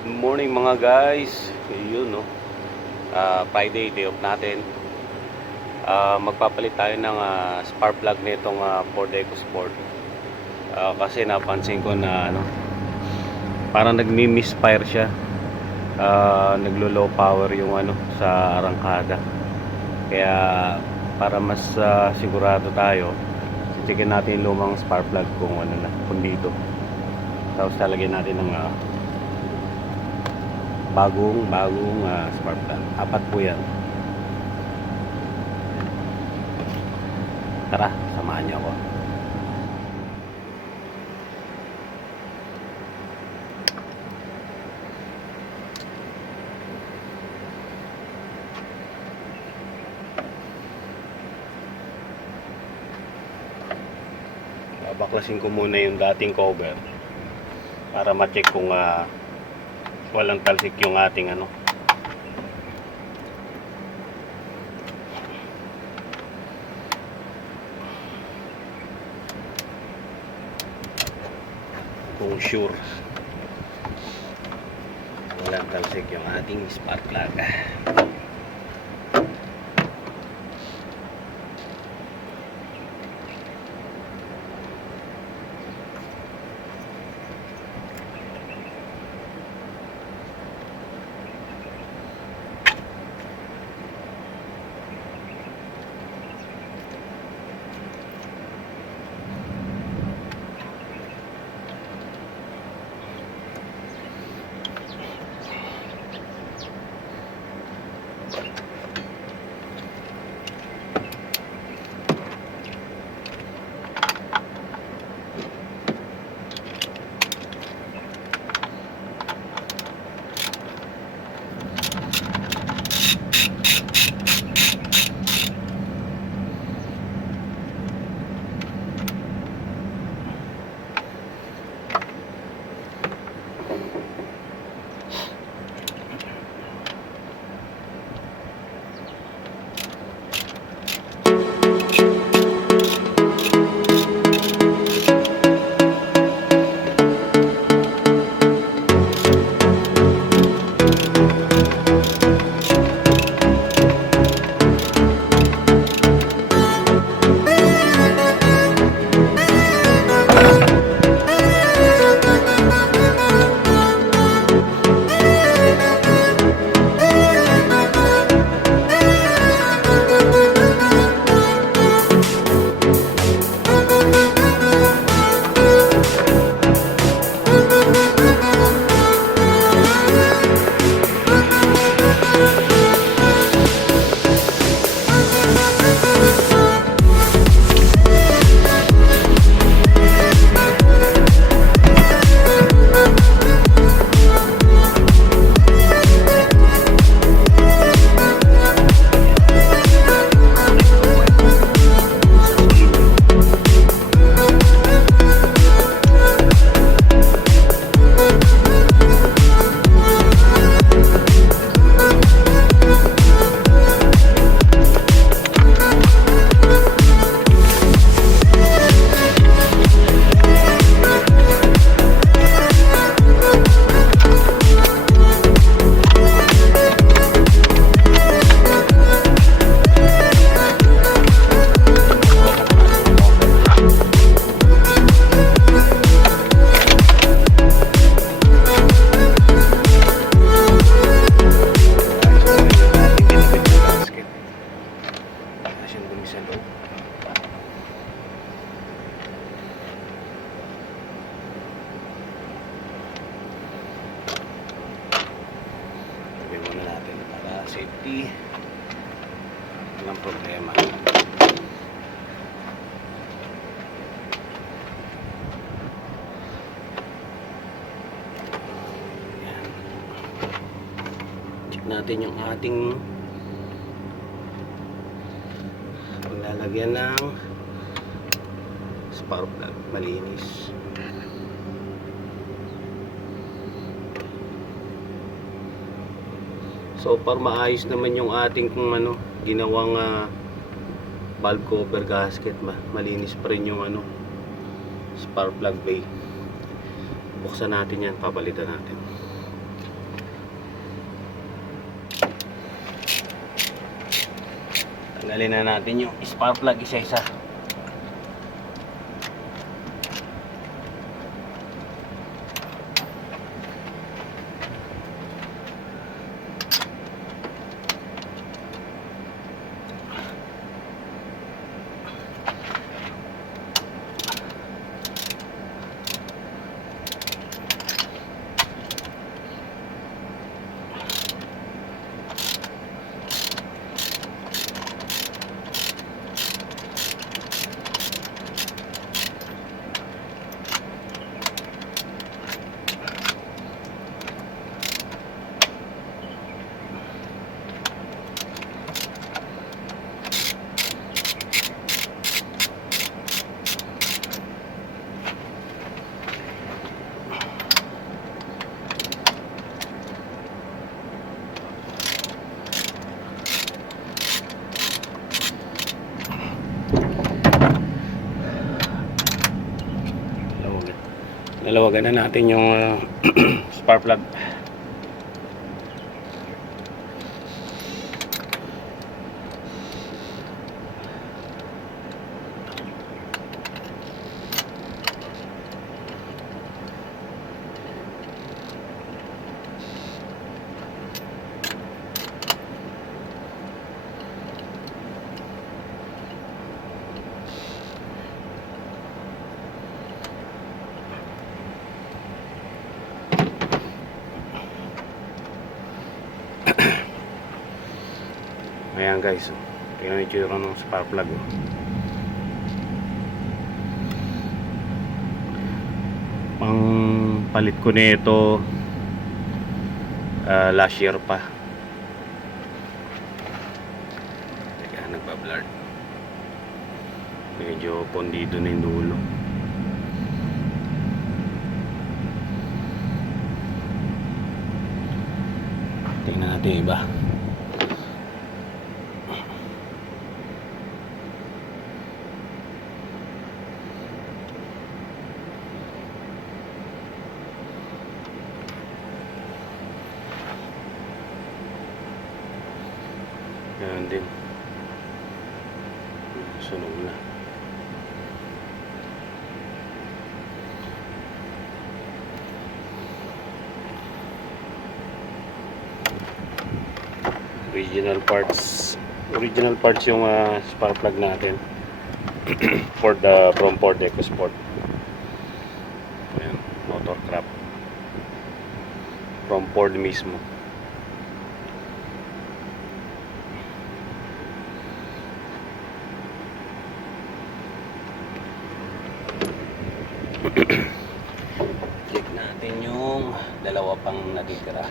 Good morning mga guys. Yun no. Friday, day off natin. Magpapalit tayo ng spark plug nitong Ford EcoSport. Kasi napansin ko na parang nagmi-misfire siya. Naglo-low power yung sa arangkada. Kaya para mas sigurado tayo, checkin natin yung lumang spark plug kung kung dito. Tapos talagyan natin ng bagong spark plug. 4 po yan. Tara, samahan niyo ako. Baklasin ko muna yung dating cover para ma-check kung walang talsik yung ating kung sure walang talsik yung ating spark plug. Safety, walang problema. Yan. Check natin yung ating paglalagyan ng spark plug, malinis. So para maayos naman yung ating ginawang valve cover gasket, malinis pa rin yung spark plug bay. Buksan natin yan, papalitan natin. Tanggalin na natin yung spark plug isa-isa. Nalawagan na natin yung spark plug. Ayan guys, tingnan yung tsura ng spark plug. Pang palit ko nito last year pa. Teka, nagbablur. Medyo pondido na yung dulo. Tingnan natin iba. Yan din. Sunog na. Original parts yung spark plug natin. From Ford EcoSport. Ayan, motor crop. From Ford mismo. Check natin yung dalawa pang natitira.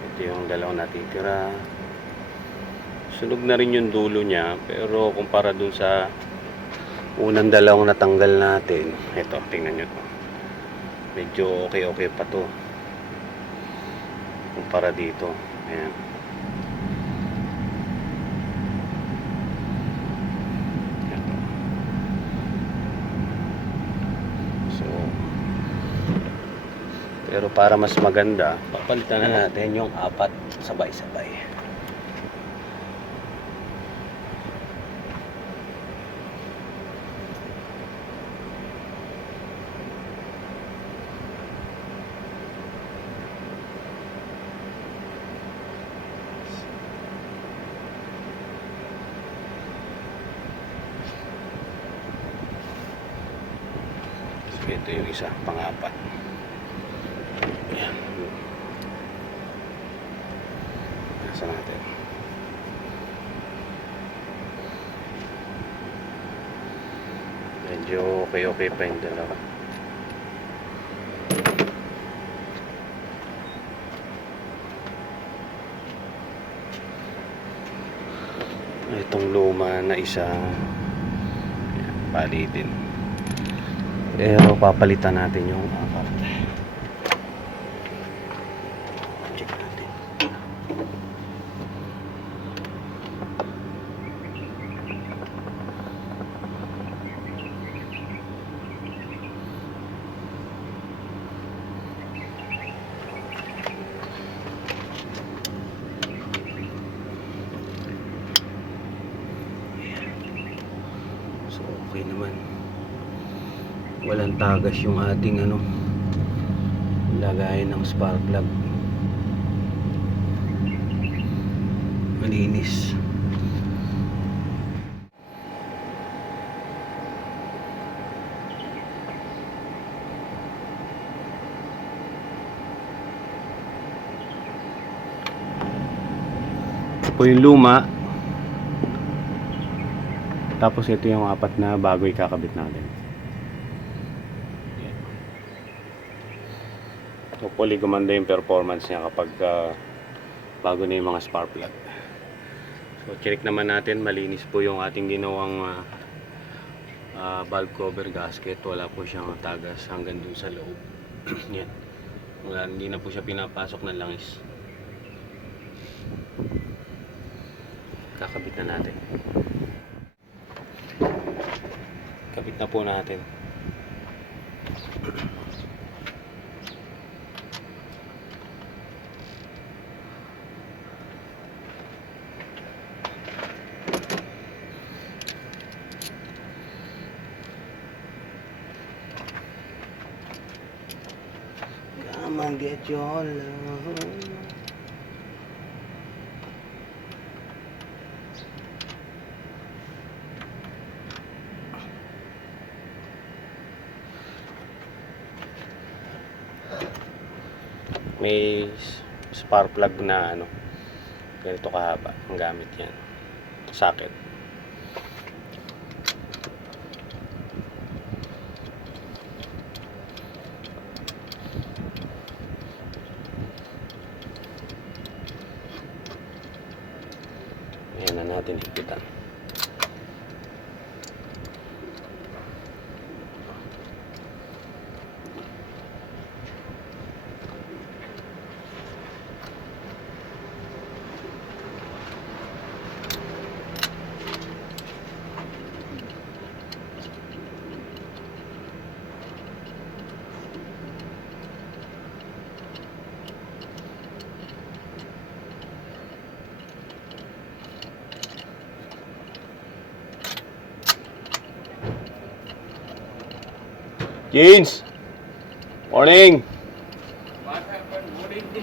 Ito yung dalawang natitira. Sunog na rin yung dulo niya, pero kumpara dun sa unang dalawang natanggal natin, ito, tingnan nyo to, medyo okay pa to kumpara dito. Ayan. Ito. So, pero para mas maganda, papalitan na natin yung apat sabay-sabay. Ito yung isa, pang-apat. Ayan. Nasa natin. Medyo okay pa yung dalawa. Itong luma na isa, ayan, palitin. Pero papalitan natin yung apat. Check natin. Okay naman. Walang tagas yung ating lagayan ng spark plug. Malinis. Ito po yung luma. Tapos ito yung apat na bago ikakabit natin. Hopefully gumanda yung performance niya kapag bago na yung mga spark plug. So check naman natin, malinis po yung ating ginawang valve cover gasket. Wala po siyang tagas hanggang dun sa loob. Yan. Hindi na po siya pinapasok ng langis. Kakabit na natin. Kabit na po natin. Come on, get your love. May spark plug na ganito kahaba ang gamit yan, socket. Ayan na natin higitan. Jeans! Morning! What happened? What is it?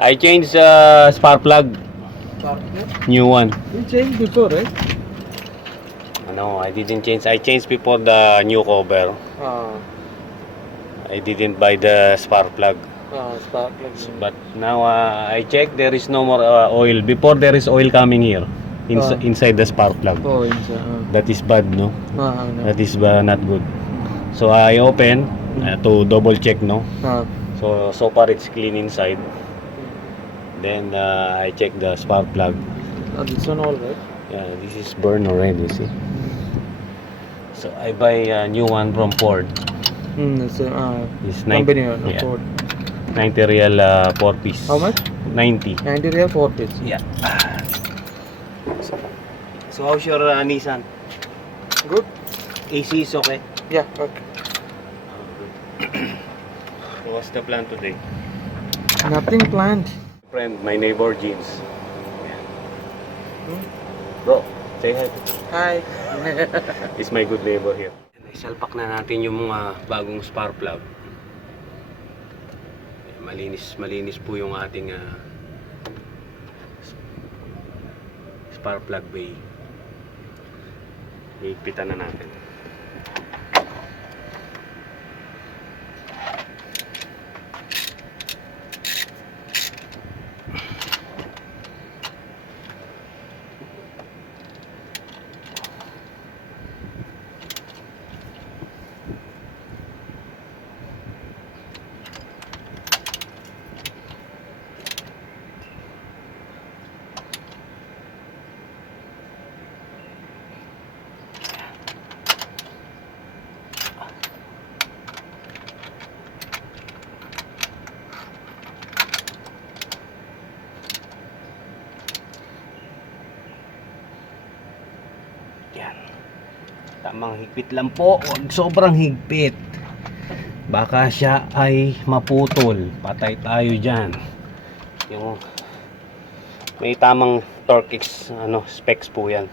I changed spark plug. Partner? New one. You changed before, right? No, I didn't change. I changed before the new cover. Ah, I didn't buy the spark plug. spark plug. But now I checked, there is no more oil. Before there is oil coming here. Inside the spark plug. Oh, inside. That is bad, no? No. That is not good. So I open to double check, no? So far it's clean inside. Then I check the spark plug. This one all right? Yeah, this is burned already, see? So I buy a new one from Ford. It's It's company one, yeah. Ford. 90 real 4 piece. How much? 90. 90 real 4 piece. Yeah. So how's your Nissan? Good? AC is okay? Yeah, okay. So what's the plan today? Nothing planned. Friend, my neighbor Jeans. Hmm? Bro, say hi. Hi. He's my good neighbor here. Isalpak na natin yung mga bagong spark plug. Malinis po yung ating spark plug bay. Higpitan na natin. Yan. Tamang higpit lang po, huwag sobrang higpit. Baka siya ay maputol. Patay tayo dyan. Yung may tamang torque specs po yan.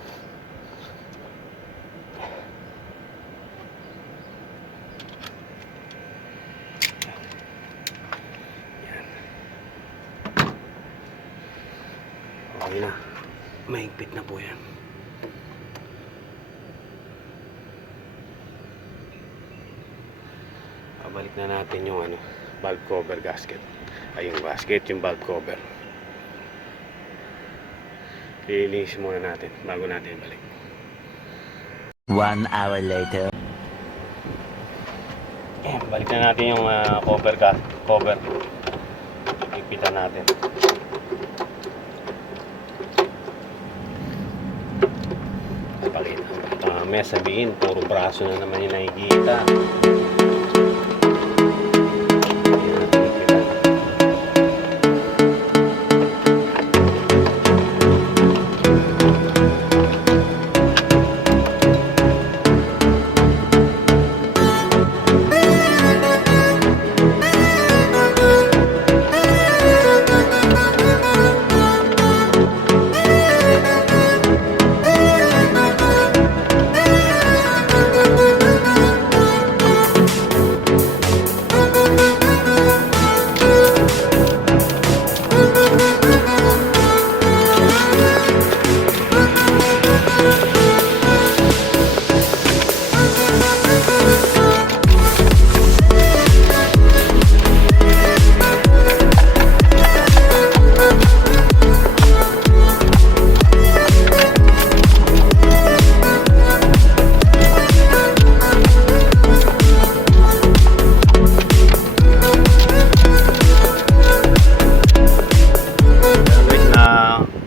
Kabalik na natin yung valve cover gasket. Ay, yung gasket, yung valve cover. Lilinisin muna natin bago natin balik. 1 hour later. Balik na natin yung cover. Ipitan natin. Pakita. May sabihin, puro braso na naman yung nakikita. Hindi natin ipitan.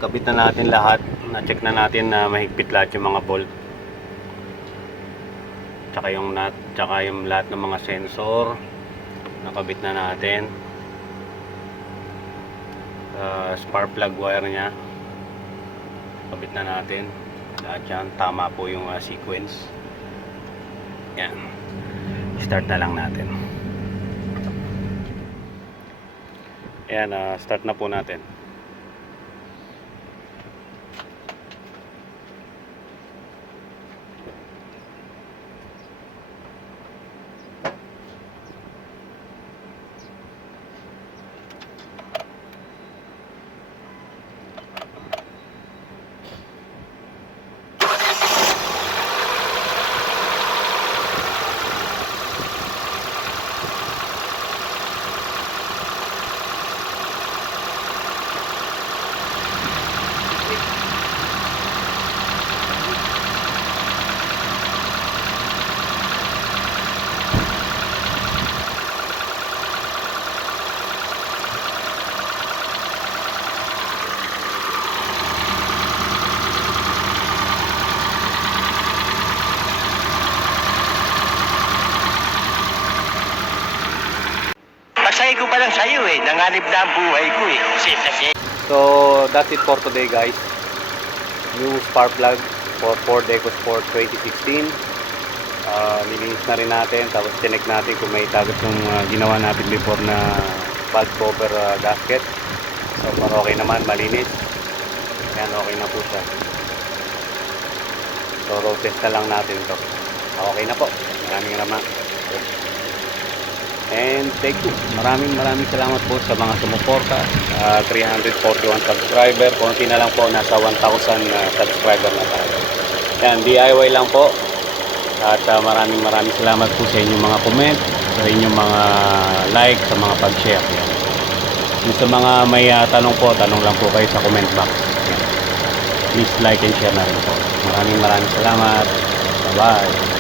Kabit na natin lahat. Na-check na natin na mahigpit lahat yung mga bolt. Tsaka yung nut, tsaka yung lahat ng mga sensor. Nakabit na natin. Spark plug wire nya. Kabit na natin. Lahat yan. Tama po yung sequence. Yan. Start na lang natin. Yan, start na po natin. Pasay ko pa lang sa'yo eh. Nanganib na ang buhay ko eh. So that's it for today, guys. New spark plug for Ford EcoSport 2016. Nilinis na rin natin, tapos chinek natin kung may tagas yung ginawa natin before na valve cover gasket. So para okay naman, malinis. Yan, okay na po siya. So road test na lang natin to. Okay na po. Maraming salamat. And thank you. Maraming salamat po sa mga sumuporta. 341 subscriber. Konti na lang po. Nasa 1,000 subscriber na tayo. Yan, DIY lang po. At maraming salamat po sa inyong mga comment, sa inyong mga like, sa mga pag-share. Yan. Yung sa mga may tanong po, tanong lang po kayo sa comment box. Yan. Please like and share na rin po. Maraming salamat. Bye-bye.